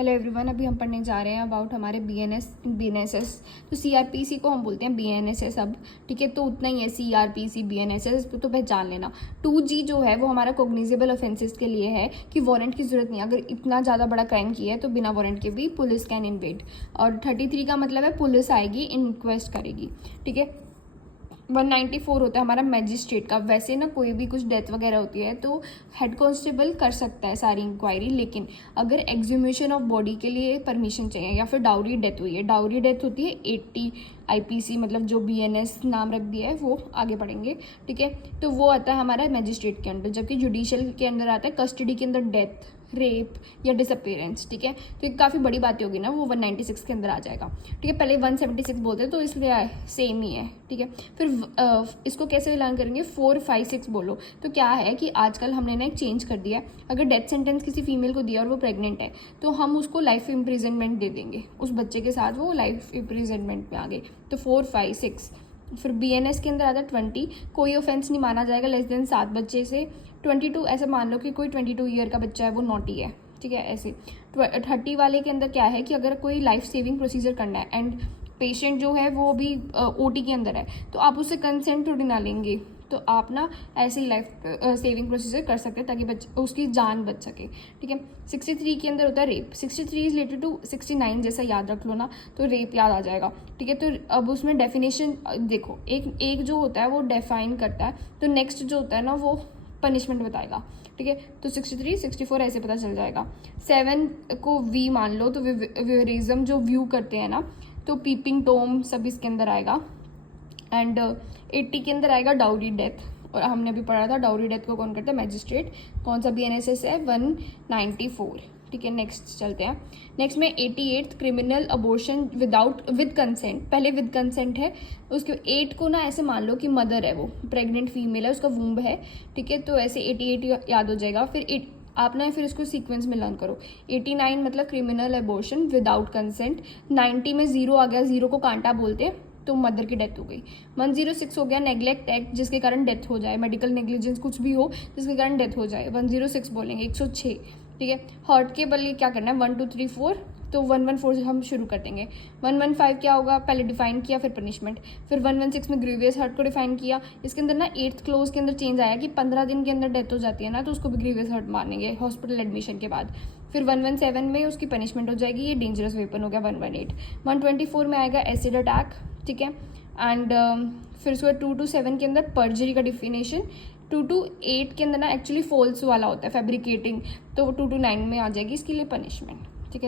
Hello everyone, अभी हम पढ़ने जा रहे हैं अबाउट हमारे बीएनएसएस। तो सीआरपीसी को हम बोलते हैं बीएनएसएस अब, ठीक है। तो उतना ही है, सीआरपीसी बीएनएसएस तो पहचान लेना। 2G जो है वो हमारा कोग्निजेबल ऑफेंसेस के लिए है कि वारंट की जरूरत नहीं। अगर इतना ज़्यादा बड़ा क्राइम किया है तो बिना वारंट के भी पुलिस कैन इन्वेड। और 33 का मतलब है पुलिस आएगी, इन्क्वेस्ट करेगी, ठीक है। 194 होता है हमारा मैजिस्ट्रेट का। वैसे ना कोई भी कुछ डेथ वगैरह होती है तो हेड कांस्टेबल कर सकता है सारी इंक्वायरी, लेकिन अगर एग्जीम्यूशन ऑफ बॉडी के लिए परमिशन चाहिए या फिर डाउरी डेथ हुई है, डाउरी डेथ होती है 80 आईपीसी, मतलब जो बीएनएस नाम रख दिया है वो आगे पढ़ेंगे, ठीक है। तो वो आता है हमारा मैजिस्ट्रेट के अंदर, जबकि जुडिशियल के अंदर आता है कस्टडी के अंदर डेथ, रेप या डिसअपेरेंस, ठीक है। तो ये काफ़ी बड़ी बातें होगी ना, वो 196 के अंदर आ जाएगा, ठीक है। पहले 176 बोलते हैं तो इसलिए सेम ही है, ठीक है। फिर इसको कैसे ऐलान करेंगे, 456 बोलो। तो क्या है कि आजकल हमने ना एक चेंज कर दिया है, अगर डेथ सेंटेंस किसी फीमेल को दिया और वो प्रेग्नेंट है तो हम उसको लाइफ इम्प्रिजनमेंट दे देंगे, उस बच्चे के साथ वो लाइफ इम्प्रिजनमेंट में आ गई। तो 456। फिर बीएनएस के अंदर आता है 20, कोई ऑफेंस नहीं माना जाएगा लेस देन 7 बच्चे से। 22 ऐसे मान लो कि कोई 22 ईयर का बच्चा है वो नॉटी है, ठीक है, ऐसे। 30 वाले के अंदर क्या है कि अगर कोई लाइफ सेविंग प्रोसीजर करना है एंड पेशेंट जो है वो भी ओटी के अंदर है तो आप उससे कंसेंट थोड़ी ना लेंगे, तो आप ना ऐसे ही लाइफ सेविंग प्रोसीजर कर सकते हैं ताकि उसकी जान बच सके, ठीक है। 63 के अंदर होता है रेप। 63 इज रिलेटेड टू 69, जैसा याद रख लो ना, तो रेप याद आ जाएगा, ठीक है। तो अब उसमें डेफिनेशन देखो, एक जो होता है वो डिफाइन करता है, तो नेक्स्ट जो होता है ना वो पनिशमेंट बताएगा, ठीक है। तो 63, 64 ऐसे पता चल जाएगा। 7 को वी मान लो, तो विवरिज्म जो व्यू करते हैं ना, तो पीपिंग टॉम सब इसके अंदर आएगा। एंड 80 के अंदर आएगा डाउरी डेथ, और हमने अभी पढ़ा था डाउरी डेथ को कौन करता है, मैजिस्ट्रेट। कौन सा बीएनएसएस है, 194, ठीक है। नेक्स्ट चलते हैं। नेक्स्ट में 88 क्रिमिनल अबॉर्शन विद कंसेंट। पहले विद कंसेंट है, उसके 8 को ना ऐसे मान लो कि मदर है, वो प्रेग्नेंट फीमेल है, उसका वूम्ब है, ठीक है। तो ऐसे 88 याद हो जाएगा। फिर आप ना फिर इसको सीक्वेंस में लर्न करो। 89 मतलब क्रिमिनल अबॉर्शन विदाउट कंसेंट। 90 में 0 आ गया, 0 को कांटा बोलते हैं, तो मदर की डेथ हो गई। 106 हो गया नेग्लेक्ट एक्ट, जिसके कारण डेथ हो जाए, मेडिकल नेग्लिजेंस कुछ भी हो जिसके कारण डेथ हो जाए, 106 बोलेंगे। 106, ठीक है। हर्ट के बल्कि क्या करना है, 1 2 3 4, तो 114 से हम शुरू कर देंगे। 115 क्या होगा, पहले डिफाइन किया फिर पनिशमेंट। फिर 116 में ग्रीवियस हर्ट को डिफाइन किया। इसके अंदर ना 8th क्लोज के अंदर चेंज आया कि 15 दिन के अंदर डेथ हो जाती है ना, तो उसको भी ग्रीवियस हर्ट मानेंगे हॉस्पिटल एडमिशन के बाद। फिर 117 में उसकी पनिशमेंट हो जाएगी, ये डेंजरस वेपन हो गया 118। 124 में आएगा एसिड अटैक, ठीक है। एंड फिर उसके बाद 2 to 7 के अंदर पर्जरी का डिफिनेशन। 2 to 8 के अंदर ना एक्चुअली फॉल्स वाला होता है, फैब्रिकेटिंग, तो 2 to 9 में आ जाएगी इसके लिए पनिशमेंट।